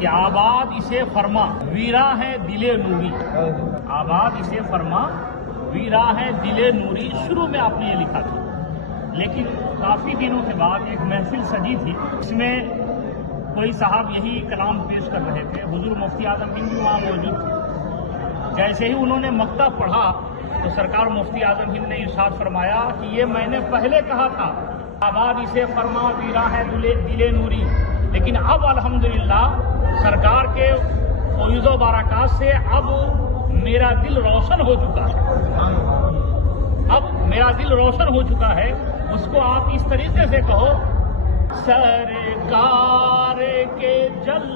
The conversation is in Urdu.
کہ آباد اسے فرما ویرا ہے دل نوری، آباد اسے فرما ویرا ہے دل نوری، شروع میں آپ نے یہ لکھا تھا، لیکن کافی دنوں کے بعد ایک محفل سجی تھی، اس میں کوئی صاحب یہی کلام پیش کر رہے تھے، حضور مفتی اعظم ہند بھی وہاں موجود تھے۔ جیسے ہی انہوں نے مقطع پڑھا تو سرکار مفتی اعظم ہند نے ارشاد فرمایا کہ یہ میں نے پہلے کہا تھا، آباد اسے فرما ویرا ہے دل نوری، لیکن اب الحمدللہ سرکار کے فیض و برکات سے اب میرا دل روشن ہو چکا ہے، اب میرا دل روشن ہو چکا ہے۔ اس کو آپ اس طریقے سے کہو، سرکار کے جل